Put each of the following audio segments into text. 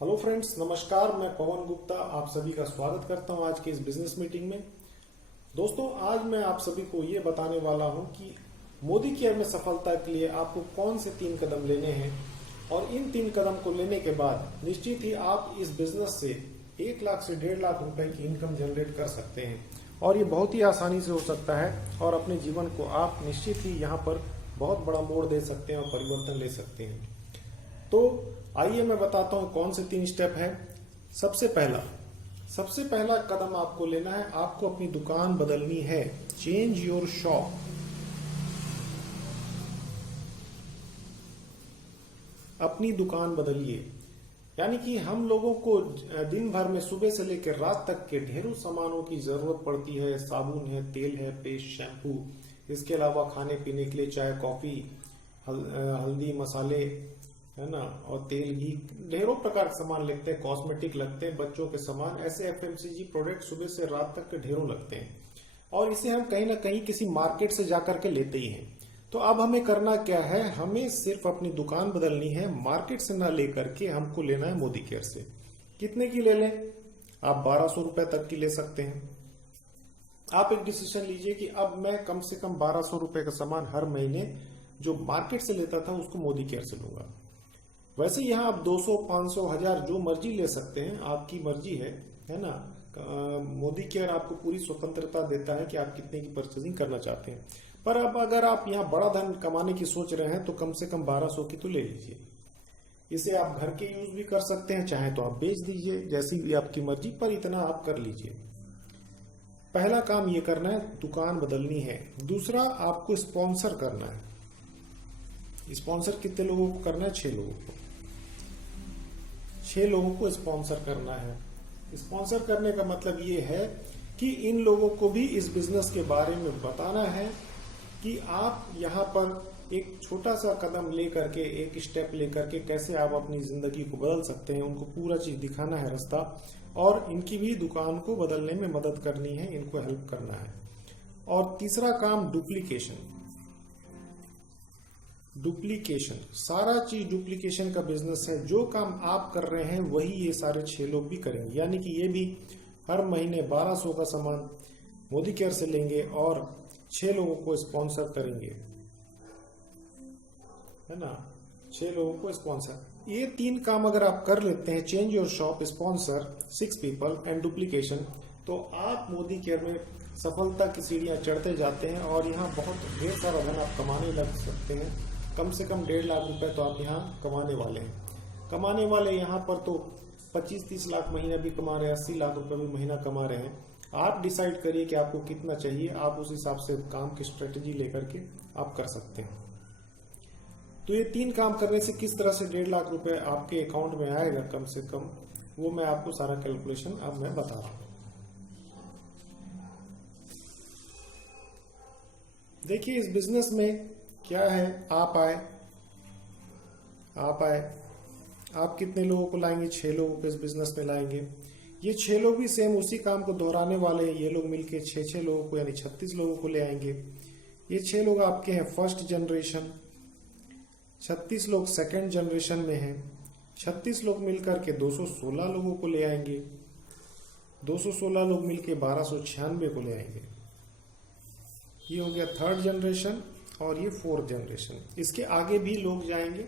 Hello friends, नमस्कार। मैं पवन गुप्ता आप सभी का स्वागत करता हूं आज के इस बिजनेस मीटिंग में। दोस्तों, आज मैं आप सभी को ये बताने वाला हूं कि मोदी केयर में सफलता के लिए आपको कौन से 3 कदम लेने हैं और इन 3 कदम को लेने के बाद निश्चित ही आप इस बिजनेस से 1 लाख से 1.5 लाख रुपए की इनकम जनरेट कर सकते हैं और ये बहुत ही आसानी से हो सकता है और अपने जीवन को आप निश्चित ही यहाँ पर बहुत बड़ा मोड़ दे सकते हैं और परिवर्तन ले सकते हैं। तो आइए मैं बताता हूं कौन से 3 स्टेप है। सबसे पहला कदम आपको लेना है, आपको अपनी दुकान बदलनी है। Change your shop. अपनी दुकान बदलिए। यानी कि हम लोगों को दिन भर में सुबह से लेकर रात तक के ढेरों सामानों की जरूरत पड़ती है। साबुन है, तेल है, पेस्ट, शैम्पू, इसके अलावा खाने पीने के लिए चाय, कॉफी, हल्दी, मसाले, है ना, और तेल, घी, ढेरों प्रकार के सामान लगते हैं। कॉस्मेटिक लगते हैं, बच्चों के सामान, ऐसे एफएमसीजी प्रोडक्ट सुबह से रात तक के ढेरों लगते हैं और इसे हम कहीं ना कहीं किसी मार्केट से जाकर के लेते ही हैं। तो अब हमें करना क्या है, हमें सिर्फ अपनी दुकान बदलनी है। मार्केट से ना लेकर के हमको लेना है मोदी केयर से। कितने की ले लें? आप 1200 रुपए तक की ले सकते हैं। आप एक डिसीजन लीजिए कि अब मैं कम से कम 1200 रुपए का सामान हर महीने जो मार्केट से लेता था उसको मोदी केयर से लूंगा। वैसे यहाँ आप 200, 500, 1000 जो मर्जी ले सकते हैं, आपकी मर्जी है ना। मोदी केयर आपको पूरी स्वतंत्रता देता है कि आप कितने की परचेजिंग करना चाहते हैं। पर अब अगर आप यहाँ बड़ा धन कमाने की सोच रहे हैं तो कम से कम 1200 की तो ले लीजिए। इसे आप घर के यूज भी कर सकते हैं, चाहे तो आप बेच दीजिए, जैसी भी आपकी मर्जी, पर इतना आप कर लीजिए। पहला काम ये करना है, दुकान बदलनी है। दूसरा, आपको स्पॉन्सर करना है। स्पॉन्सर कितने लोगों को करना है? 6 लोगों को। 6 लोगों को स्पॉन्सर करना है। स्पॉन्सर करने का मतलब ये है कि इन लोगों को भी इस बिजनेस के बारे में बताना है कि आप यहाँ पर एक छोटा सा कदम लेकर के, एक स्टेप लेकर के कैसे आप अपनी जिंदगी को बदल सकते हैं। उनको पूरा चीज दिखाना है, रास्ता, और इनकी भी दुकान को बदलने में मदद करनी है, इनको हेल्प करना है। और तीसरा काम, डुप्लीकेशन। सारा चीज डुप्लीकेशन का बिजनेस है। जो काम आप कर रहे हैं वही ये सारे 6 लोग भी करेंगे। यानी कि ये भी हर महीने 1200 का सामान मोदी केयर से लेंगे और 6 लोगों को स्पॉन्सर करेंगे, है ना। 6 लोगों को स्पॉन्सर। ये 3 काम अगर आप कर लेते हैं, change your shop, sponsor, 6 people and duplication, तो आप मोदी केयर में सफलता की सीढ़ियां चढ़ते जाते हैं और यहाँ बहुत ढेर सारा धन आप कमाने लग सकते हैं। कम से कम 1.5 लाख रुपए तो आप यहाँ कमाने वाले हैं। कमाने वाले यहाँ पर तो 25-30 लाख महीना भी कमा रहे हैं, 80 लाख रुपए भी महीना कमा रहे हैं। आप डिसाइड करिए कि आपको कितना चाहिए, आप उस हिसाब से काम की स्ट्रेटेजी लेकर के आप कर सकते हैं। तो ये 3 काम करने से किस तरह से 1.5 लाख रुपए आपके अकाउंट में आएगा कम से कम, वो मैं आपको सारा कैलकुलेशन अब मैं बता रहा हूं। देखिए, इस बिजनेस में क्या है, आप आए, आप कितने लोगों को लाएंगे? 6 लोगों को इस बिजनेस में लाएंगे। ये 6 लोग भी सेम उसी काम को दोहराने वाले हैं। ये लोग मिलके 6 लोगों को, यानी 36 लोगों को ले आएंगे। ये 6 लोग आपके हैं फर्स्ट जनरेशन, 36 लोग सेकंड जनरेशन में हैं। 36 लोग मिलकर के 216 लोगों को ले आएंगे। 216 लोग मिलके 1296 को ले आएंगे। ये हो गया थर्ड जनरेशन और ये 4th जनरेशन। इसके आगे भी लोग जाएंगे,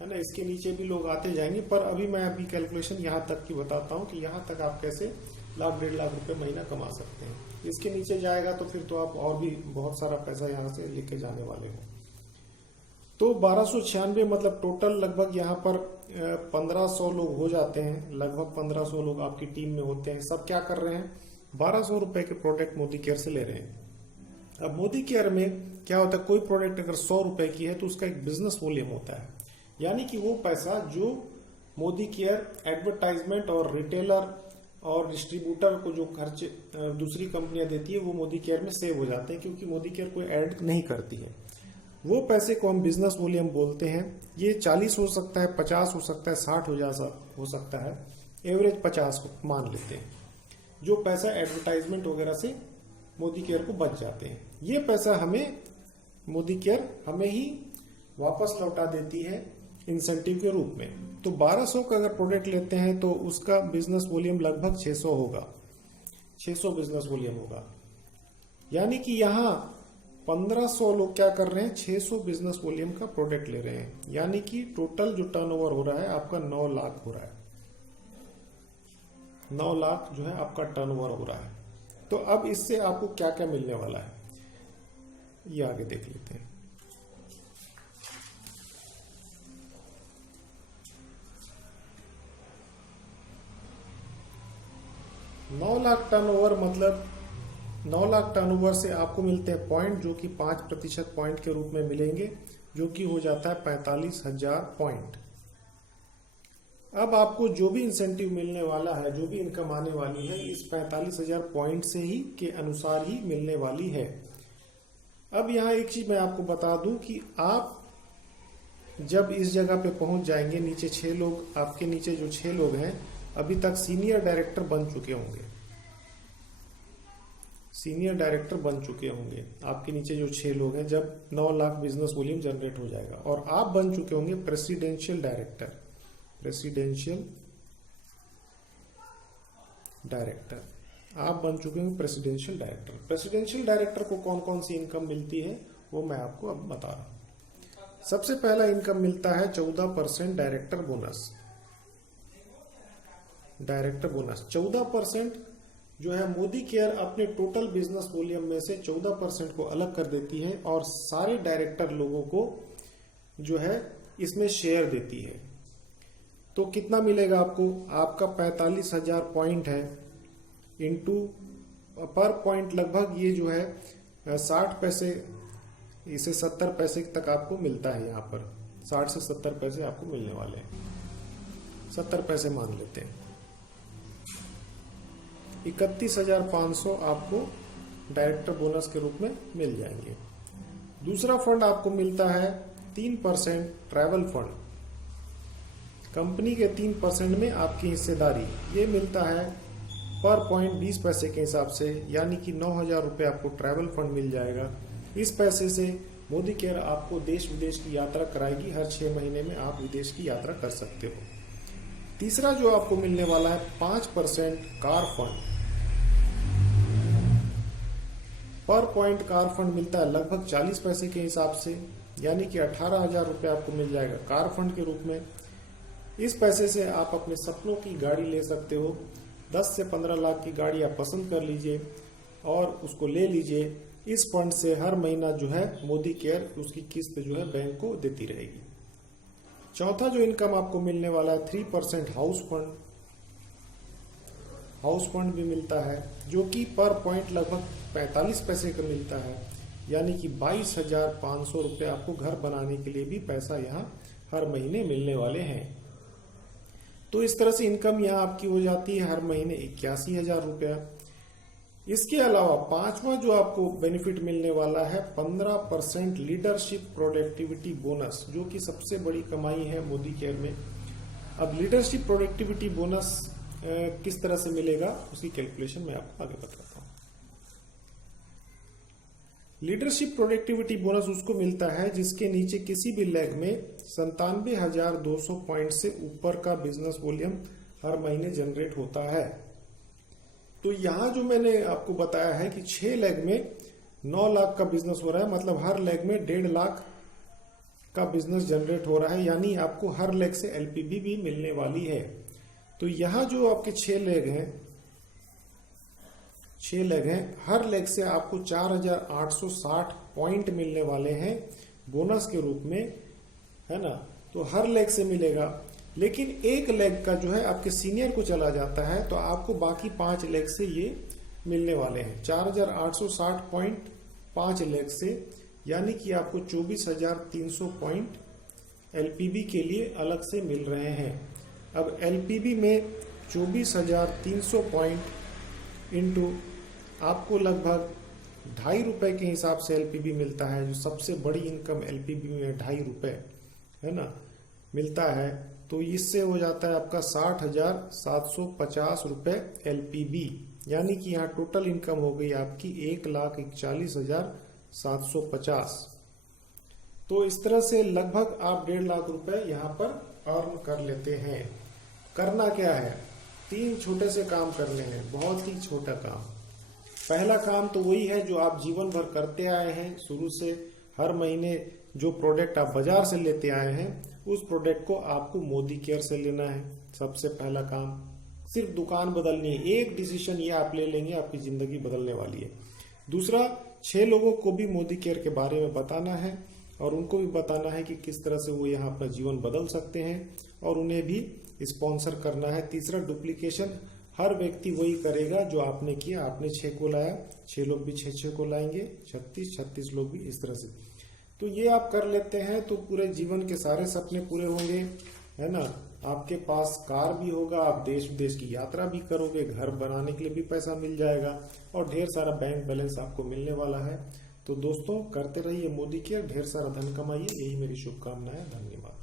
है ना, इसके नीचे भी लोग आते जाएंगे। पर अभी मैं कैलकुलेशन यहाँ तक की बताता हूँ कि यहाँ तक आप कैसे 1.5 लाख रुपए महीना कमा सकते हैं। इसके नीचे जाएगा तो फिर तो आप और भी बहुत सारा पैसा यहाँ से लेके जाने वाले हो। तो 1296 मतलब टोटल लगभग यहाँ पर 1500 लोग हो जाते हैं। लगभग 1500 लोग आपकी टीम में होते हैं। सब क्या कर रहे हैं? 1200 रुपए के प्रोडक्ट मोदी केयर से ले रहे हैं। अब मोदी केयर में क्या होता है, कोई प्रोडक्ट अगर 100 रुपए की है तो उसका एक बिजनेस वॉल्यूम होता है। यानी कि वो पैसा जो मोदी केयर एडवर्टाइजमेंट और रिटेलर और डिस्ट्रीब्यूटर को जो खर्च दूसरी कंपनियां देती है वो मोदी केयर में सेव हो जाते हैं, क्योंकि मोदी केयर कोई ऐड नहीं करती है। वो पैसे को हम बिजनेस वॉल्यूम बोलते हैं। ये 40 हो सकता है, 50 हो सकता है, 60 हो सकता है। एवरेज 50 को मान लेते हैं, जो पैसा एडवर्टाइजमेंट वगैरह से मोदी केयर को बच जाते हैं। ये पैसा हमें मोदी केयर हमें ही वापस लौटा देती है इंसेंटिव के रूप में। तो 1200 का अगर प्रोडक्ट लेते हैं तो उसका बिजनेस वॉल्यूम लगभग 600 होगा, 600 बिजनेस वॉल्यूम होगा। यानी कि यहाँ 1500 लोग क्या कर रहे हैं, 600 बिजनेस वॉल्यूम का प्रोडक्ट ले रहे हैं। यानी कि टोटल जो टर्नओवर हो रहा है आपका 9 लाख हो रहा है, 9 लाख जो है आपका टर्नओवर हो रहा है। तो अब इससे आपको क्या क्या मिलने वाला है ये आगे देख लेते हैं। 9 लाख टर्नओवर मतलब 9 लाख टर्नओवर से आपको मिलते हैं पॉइंट, जो कि 5% पॉइंट के रूप में मिलेंगे, जो कि हो जाता है 45,000 पॉइंट। अब आपको जो भी इंसेंटिव मिलने वाला है, जो भी इनकम आने वाली है, इस 45,000 पॉइंट से ही के अनुसार ही मिलने वाली है। अब यहाँ एक चीज मैं आपको बता दूं कि आप जब इस जगह पे पहुंच जाएंगे, नीचे 6 लोग, आपके नीचे जो 6 लोग हैं अभी तक सीनियर डायरेक्टर बन चुके होंगे, सीनियर डायरेक्टर बन चुके होंगे आपके नीचे जो 6 लोग हैं, जब 9 लाख बिजनेस वॉल्यूम जनरेट हो जाएगा। और आप बन चुके होंगे प्रेसिडेंशियल डायरेक्टर, प्रेसिडेंशियल डायरेक्टर आप बन चुके होंगे प्रेसिडेंशियल डायरेक्टर। प्रेसिडेंशियल डायरेक्टर को कौन कौन सी इनकम मिलती है वो मैं आपको अब बता रहा हूं। सबसे पहला इनकम मिलता है 14% डायरेक्टर बोनस। डायरेक्टर बोनस 14% जो है मोदी केयर अपने टोटल बिजनेस वॉल्यूम में से 14% को अलग कर देती है और सारे डायरेक्टर लोगों को जो है इसमें शेयर देती है। तो कितना मिलेगा आपको, आपका 45,000 पॉइंट है, इनटू पर पॉइंट लगभग ये जो है 60 पैसे, इसे 70 पैसे तक आपको मिलता है। यहाँ पर 60 से 70 पैसे आपको मिलने वाले हैं, 70 पैसे मान लेते हैं। 31,500 आपको डायरेक्टर बोनस के रूप में मिल जाएंगे। दूसरा फंड आपको मिलता है 3% ट्रैवल फंड, कंपनी के 3% में आपकी हिस्सेदारी, ये मिलता है पर पॉइंट 20 पैसे के हिसाब से, यानी कि 9,000 रुपये आपको ट्रैवल फंड मिल जाएगा। इस पैसे से मोदी केयर आपको देश विदेश की यात्रा कराएगी, हर 6 महीने में आप विदेश की यात्रा कर सकते हो। तीसरा जो आपको मिलने वाला है 5% कार फंड, पर पॉइंट कार फंड मिलता है लगभग 40 पैसे के हिसाब से, यानी कि 18,000 रुपये आपको मिल जाएगा कार फंड के रूप में। इस पैसे से आप अपने सपनों की गाड़ी ले सकते हो, 10 से 15 लाख की गाड़ी आप पसंद कर लीजिए और उसको ले लीजिए। इस फंड से हर महीना जो है मोदी केयर उसकी किस्त जो है बैंक को देती रहेगी। चौथा जो इनकम आपको मिलने वाला है 3% हाउस फंड, हाउस फंड भी मिलता है, जो कि पर पॉइंट लगभग 45 पैसे का मिलता है, यानी कि 22,500 रुपये आपको घर बनाने के लिए भी पैसा यहाँ हर महीने मिलने वाले हैं। तो इस तरह से इनकम यहाँ आपकी हो जाती है हर महीने 81,000 रुपया। इसके अलावा पांचवा जो आपको बेनिफिट मिलने वाला है 15% लीडरशिप प्रोडक्टिविटी बोनस, जो कि सबसे बड़ी कमाई है मोदी केयर में। अब लीडरशिप प्रोडक्टिविटी बोनस किस तरह से मिलेगा उसकी कैलकुलेशन मैं आपको आगे बताता हूँ। लीडरशिप प्रोडक्टिविटी बोनस उसको मिलता है जिसके नीचे किसी भी लेग में 97,200 पॉइंट से ऊपर का बिजनेस वॉल्यूम हर महीने जनरेट होता है। तो यहां जो मैंने आपको बताया है कि 6 लेग में 9 लाख का बिजनेस हो रहा है, मतलब हर लेग में 1.5 लाख का बिजनेस जनरेट हो रहा है, यानी आपको हर लेग से एलपीबी भी मिलने वाली है। तो यहां जो आपके 6 लेग हैं, 6 लेग हैं, हर लेग से आपको 4,860 पॉइंट मिलने वाले हैं बोनस के रूप में, है ना। तो हर लेग से मिलेगा, लेकिन एक लेग का जो है आपके सीनियर को चला जाता है, तो आपको बाकी 5 लेग से ये मिलने वाले हैं 4,860 पॉइंट 5 लेग से, यानी कि आपको 24,300 पॉइंट एलपीबी के लिए अलग से मिल रहे हैं। अब एलपीबी में 24,300 पॉइंट इंटू आपको लगभग 2.5 रुपए के हिसाब से एलपीबी मिलता है, जो सबसे बड़ी इनकम एलपीबी में 2.5 रुपए है ना मिलता है। तो इससे हो जाता है आपका 60,750 रुपए एलपीबी, यानी कि यहाँ टोटल इनकम हो गई आपकी 1,41,750। तो इस तरह से लगभग आप 1.5 लाख रुपए यहाँ पर अर्न कर लेते हैं। करना क्या है, 3 छोटे से काम करने हैं, बहुत ही छोटा काम। पहला काम तो वही है जो आप जीवन भर करते आए हैं शुरू से। हर महीने जो प्रोडक्ट आप बाजार से लेते आए हैं उस प्रोडक्ट को आपको मोदी केयर से लेना है। सबसे पहला काम सिर्फ दुकान बदलनी है, एक डिसीजन ये आप ले लेंगे, आपकी जिंदगी बदलने वाली है। दूसरा, 6 लोगों को भी मोदी केयर के बारे में बताना है और उनको भी बताना है कि किस तरह से वो यहाँ अपना जीवन बदल सकते हैं और उन्हें भी स्पॉन्सर करना है। तीसरा, डुप्लीकेशन हर व्यक्ति वही करेगा जो आपने किया। आपने 6 को लाया, 6 लोग भी 6 को लाएंगे, 36 लोग भी, इस तरह से। तो ये आप कर लेते हैं तो पूरे जीवन के सारे सपने पूरे होंगे, है ना। आपके पास कार भी होगा, आप देश विदेश की यात्रा भी करोगे, घर बनाने के लिए भी पैसा मिल जाएगा और ढेर सारा बैंक बैलेंस आपको मिलने वाला है। तो दोस्तों, करते रहिए मोदी केयर, ढेर सारा धन कमाइए, यही मेरी शुभकामनाएं। धन्यवाद।